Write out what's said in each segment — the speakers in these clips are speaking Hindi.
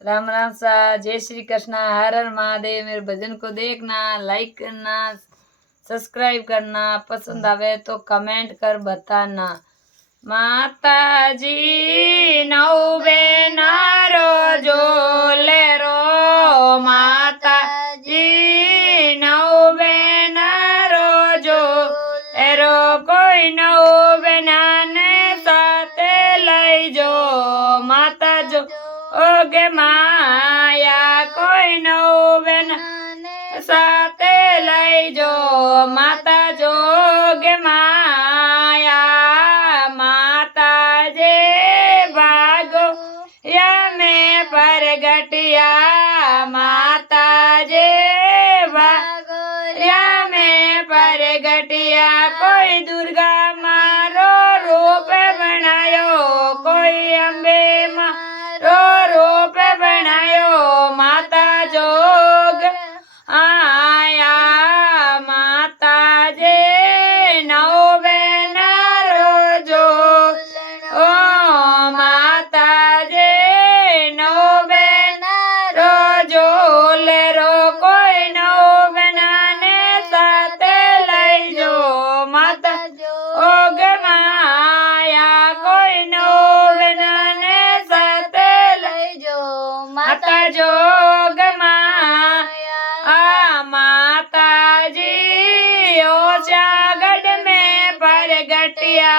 राम राम सा। जय श्री कृष्ण। हर हर महादेव। मेरे भजन को देखना, लाइक करना, सब्सक्राइब करना। पसंद आवे तो कमेंट कर बताना। माता जी नौ बेना रो जोले रो, माता जी नौ बेना रो जो एरो कोई नौ बेना ने साथे लई जो, माता जो ओगे माया कोई नौ बेना साथे लई जो, माता जोगे माया। माता जे भागो या में परगटिया, माता जे भागो या में परगटिया। कोई दुर्गा मारो रूप बनायो, कोई अम्बे मारो रूप बनायो, माता जोग आया। माता जे नौ बेना रो जो ओ, माता जे नौ बेना रो जो ले रो, कोई नौ बेना ने साथे लई जो, माता जोग माया। कोई नौ बेना ने साथे लई जो, माता जोग माया। माता जी ओचागढ़ में परगटिया,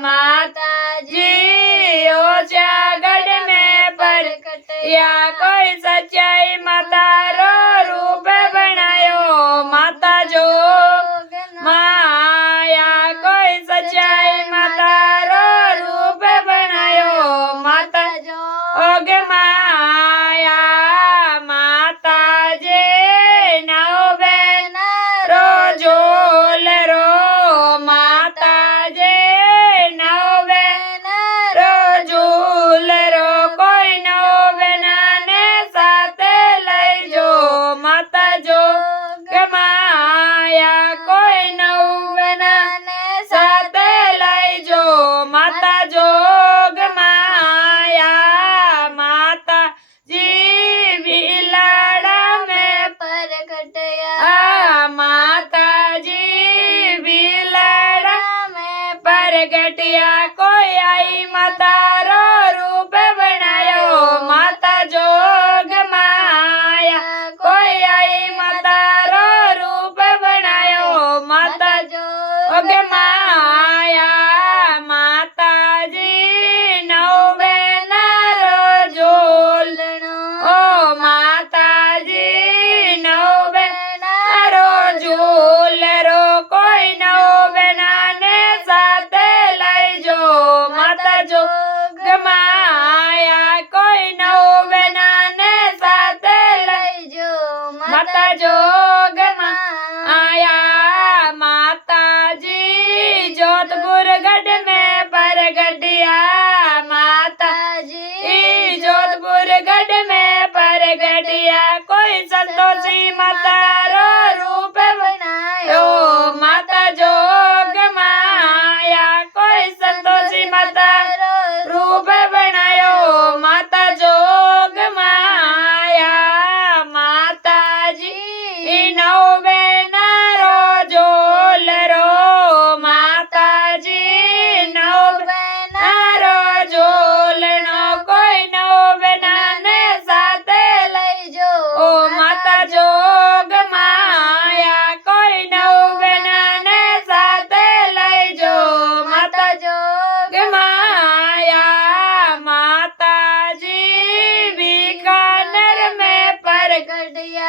माता जी ओचागढ़ में परगटिया। कोई सच्चाई माता रो रूप बनायो, माता जोग माया। कोई सच्चाई माता रो रूप बनायो, माता जोग माया। माता जे नौ बेना रो जोल रो, माता जे नौ बेना रो जोल रो, कोई नौ बेना ने साथे लई जो, माता जोग माया। कोई नौ बेना ने साथे लई जो, माता जोग माया। माता जी बिलाड़ा में परगटिया, माता जी बिलाड़ा में परगटिया। कोई आई माता रो रूप बनायो, माता जोग माया। कोई आई माता रो रूप बनायो, माता जोग माया। माता जी नौ बेना रो जोल ओ, माता जी नौ बेना रो जोल रो, कोई नौ बेना ने साथे लई जो, माता जोग माया। कोई नौ बेना ने साथे लई जो, माता जोग माया। माता जी जोधपुर गढ़ में परगटिया, माता जी जोधपुर गढ़ में परगटिया। कोई संतोषी माता रो रूप बनायो, माता जोग माया। कोई संतोषी माता रो रूप बनायो, माता जोग माया। माता जी नौ बेना रो जोल रो, माता जी नौ बेना रो जोल नो, कोई नौ बेना ने साथे लई जो, ओ माता जोग माया। कोई नौ बेना ने साथे लई जो, माता जोग माया। माता जी बीकानेर में परगटिया,